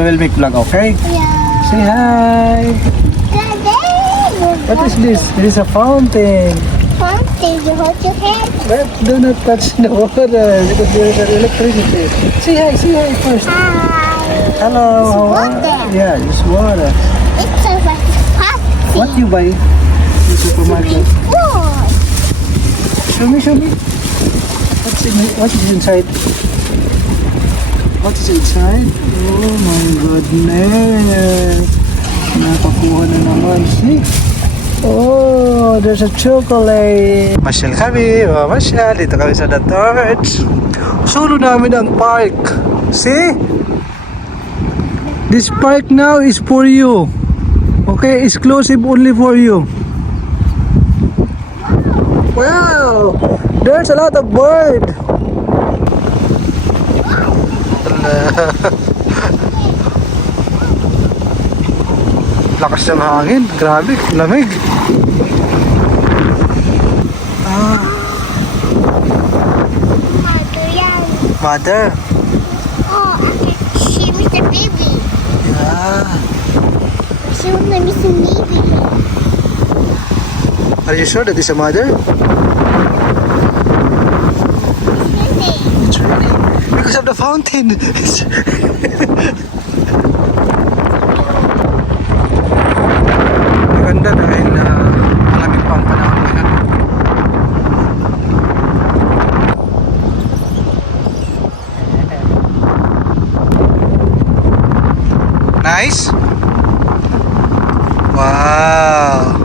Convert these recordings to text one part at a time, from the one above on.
we will make vlog, okay? Yeah. Say hi. What is this? It is a fountain. Fountain, you hold your hand. But do not touch the water because there is electricity. Say hi first. Hi. Hello. It's how are- water. Yeah, it's water. It's a fountain. What you buy in the supermarket? Food. Show me. What is inside? What is inside? Oh my goodness. Nakakuha na naman. See? Oh, there's a chocolate. Masyal kami. Oh, masyal. Dito kami sa The Torch. Solo namin ang park. See? This park now is for you. Okay, exclusive only for you. Wow! There's a lot of bird. Lakas ng hangin. Grabe, lamig. Mother, yan. Mother. Oh, she missed a baby. Yeah. She was missing baby. Are you sure that is a mother? It's raining. Because of the fountain. Maganda dahil malamig pa ang panahon ngayon. Nice? Wow!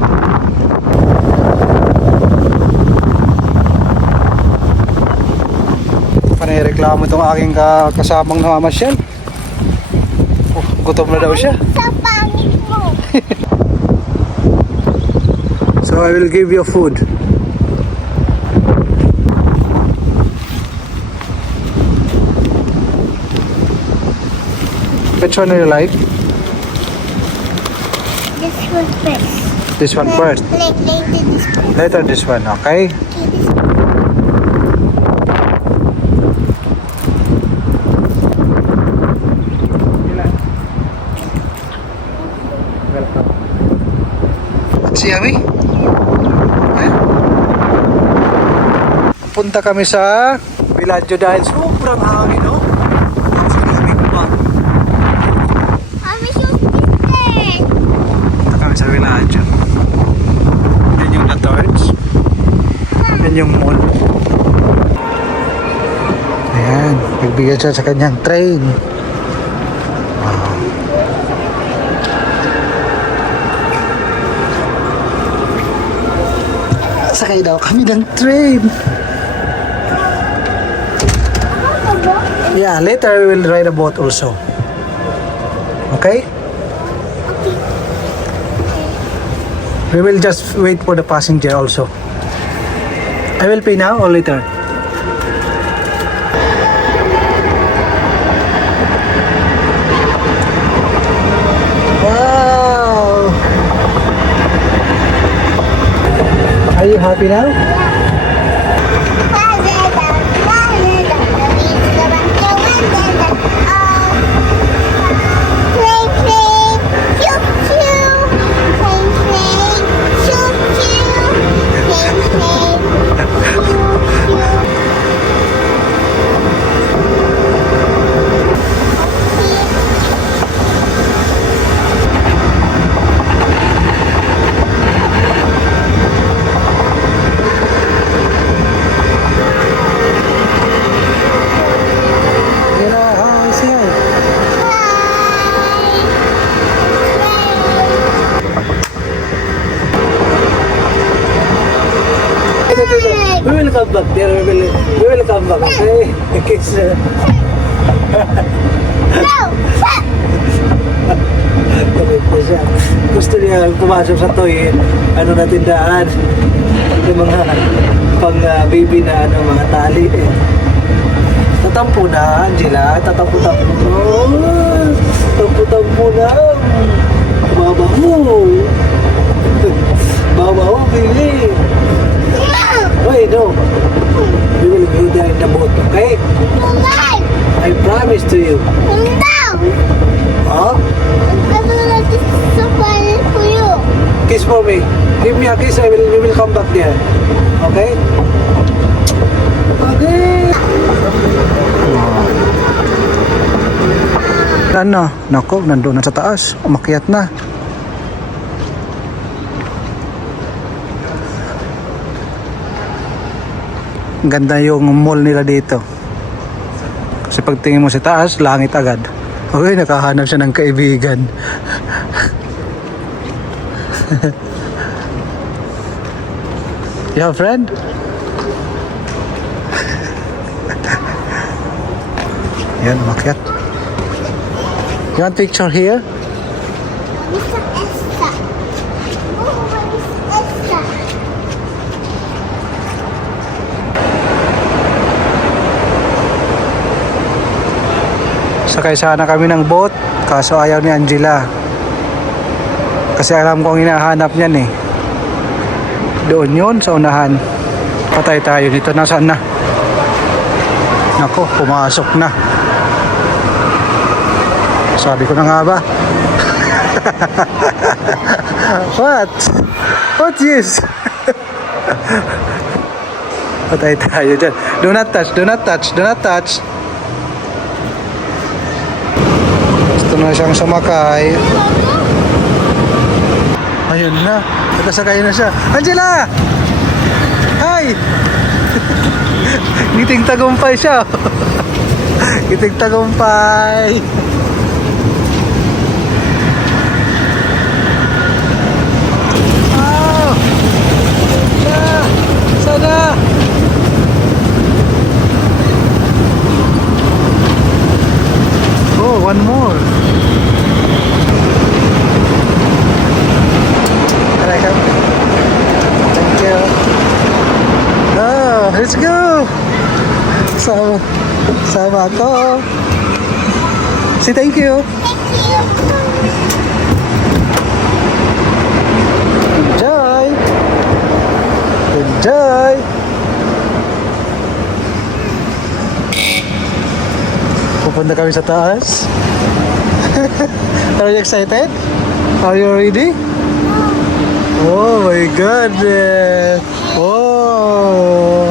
Panireklamo itong aking kasamang namamasyal. Oh, gutom na daw siya. Sa pangit mo. So I will give you food. Which one do you like? This one first. This one first. Later this one. Later this one, okay? Okay, this one. Welcome. Si Yami? Punta kami sa Villaggio dahil sobrang hangin, no? Kasi lamig pa. Mami, shoot this. Punta kami sa Villaggio. Yan yung The Torch. Yan yung mall. Ayan, nagbigay siya sa kanyang train. Wow. Sakay daw kami ng train. Yeah, later we will ride a boat also. Okay? We will just wait for the passenger also. I will pay now or later? Wow! Are you happy now? We will come back there. We will come back. Okay? Because, po siya. Gusto niya pumasok sa toy, ano na tindahan. Yung mga pang baby na ano, mga tali eh. Tatampo na, Angela. Tatampo-tampo. Oh, tampo-tampo na. Babaho. Babaho, baby. Wait, no. We will go there in the boat, okay? Alive! I promise to you. No! Oh? I will let this somebody for you. Kiss for me. Give me a kiss, we will come back there. Okay? Okay. Ano? Nako, nandun na sa taas. Umakyat na. Ganda yung mall nila dito. Kasi pagtingin mo sa taas, langit agad. Okay, nakahanap siya ng kaibigan. You have a friend? Yan, umakyat. You want picture here? Mr. Esther. Oh, where is Esther? Sakay sana kami ng boat, kaso ayaw ni Angela. Kasi alam ko ang hinahanap niyan eh. Doon yun, sa unahan. Patay tayo dito. Nasaan na? Nako, pumasok na. Sabi ko na nga ba? What? What is? Patay tayo dyan. Do not touch, do not touch, do not touch. Gusto na siyang sumakay. Ayun na. Nakasakay na siya. Angela! Hi! Ngiting tagumpay siya. Ngiting tagumpay. Oh! Sana! Oh, one more. Thank you. Oh, let's go. Sama ako. Say thank you. Thank you. Enjoy. Enjoy. Pupunta kami sa taas. Are you excited? Are you ready? Oh my God! Oh!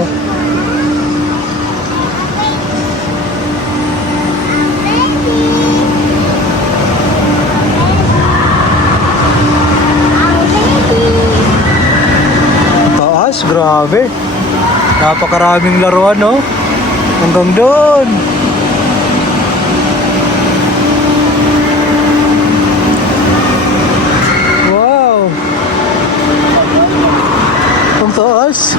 Taas, grabe! Napakaraming laruan, no? Hanggang doon! Wow! Ang taas!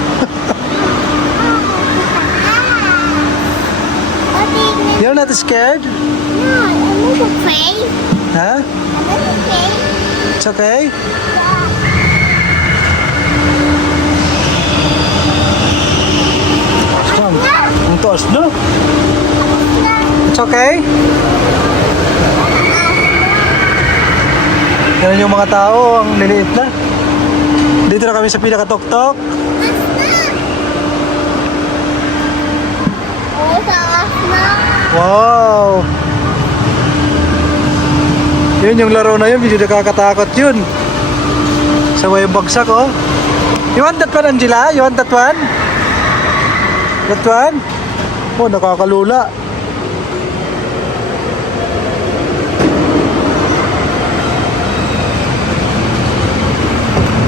You're not scared? No, I'm not afraid. Huh? I'm not afraid. It's okay? Ang taas, no? It's okay? Yan yung mga tao, ang liliit na. Dito na kami sa pinakatok-tok. Oh, taas na. Wow! Yun yung laro na yun, medyo nakakatakot yun. Sa way bagsak, oh. You want that one, Angela? You want that one? That one? Oh, nakakalula.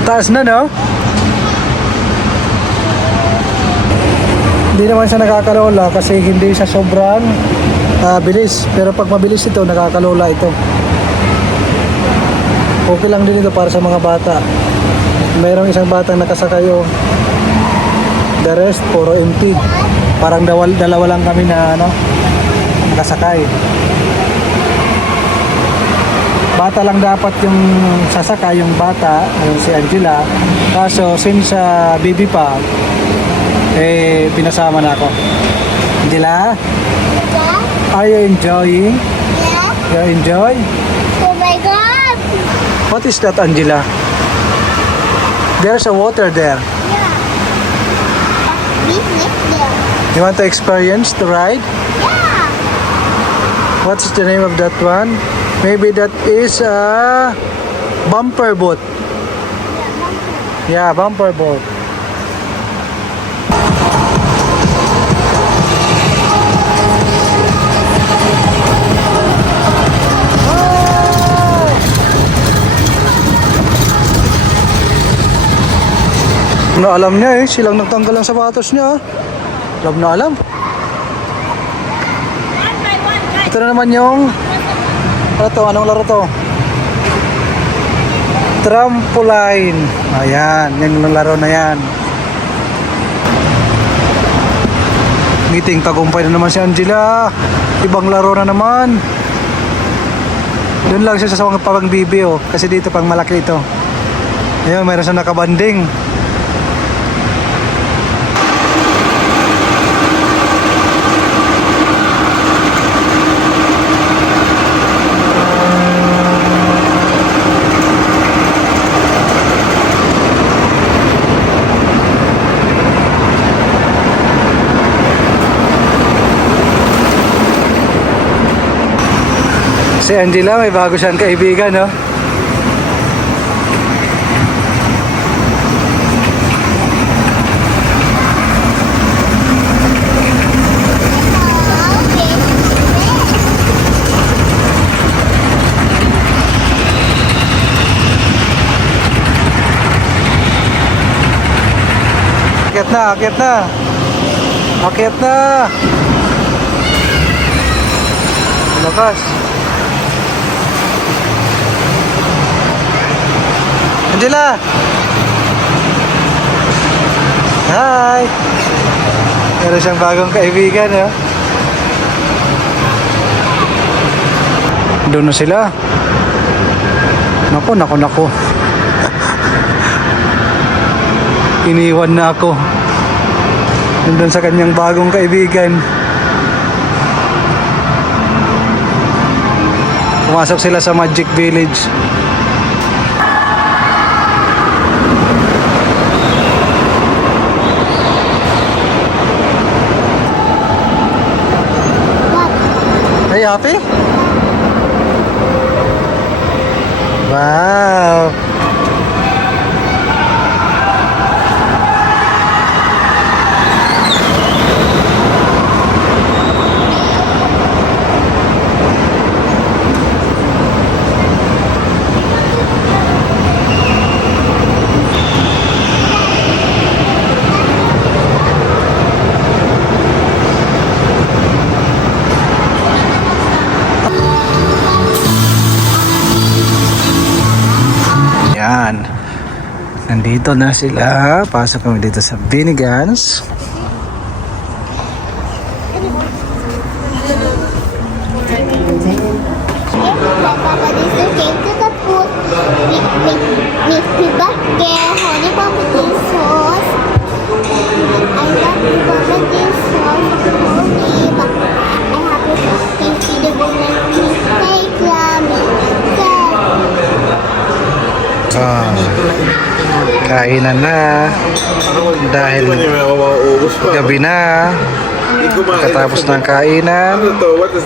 Taas na, no? Hindi naman siya nakakalola kasi hindi siya sobrang bilis. Pero pag mabilis ito, nakakalola ito. Okay lang din ito para sa mga bata. Mayroong isang batang nakasakay yung the rest, puro empty. Parang dalawa lang kami na nakasakay. Bata lang dapat yung sasakay, yung bata, yung si Angela. Kaso since baby pa, pinasama na ako. Angela, Yeah? are you enjoying? Yeah? You enjoy? Oh my God! What is that, Angela? There's a water there. Yeah. This next You want to experience the ride? Yeah. What's the name of that one? Maybe that is a bumper boat. Yeah, bumper boat. Na alam niya eh, silang nagtanggal ang sapatos niya. Alam na alam. Ito na naman yung ano to? Anong laro to? Trampoline. Ayan, yung laro na yan. Meeting tagumpay na naman si Angela. Ibang laro na naman. Doon lang siya sa mga parang bibi oh. Kasi dito pang malaki ito. Ayun, mayroon siya nakabanding. Si Angela, may bago siyang kaibigan, no? Akyat na, akyat na. Akyat na. Lakas. Angela! Hi! Meron siyang bagong kaibigan, ha? Doon na sila. Naku. Iniwan na ako. Nandun sa kanyang bagong kaibigan. Pumasok sila sa Magic Village. Are you happy? Wow! Yan. Nandito na sila. Pasok kami dito sa Binigans. Papa, this is cake to the food. With butter, honey pumpkin sauce. I love the pumpkin sauce. Honey, but I have to taste the banana cake, yummy. Kainan na. Dahil gabi na. Pagkatapos ng kainan,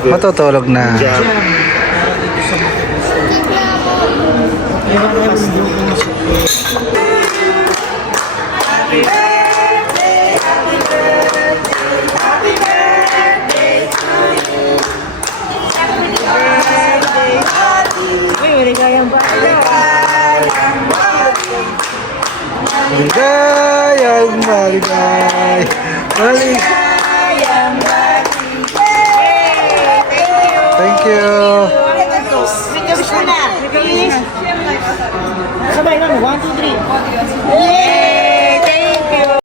matutulog na. Maligayang maligay. Thank you. Sabay lang, 1, 2, 3. Yay!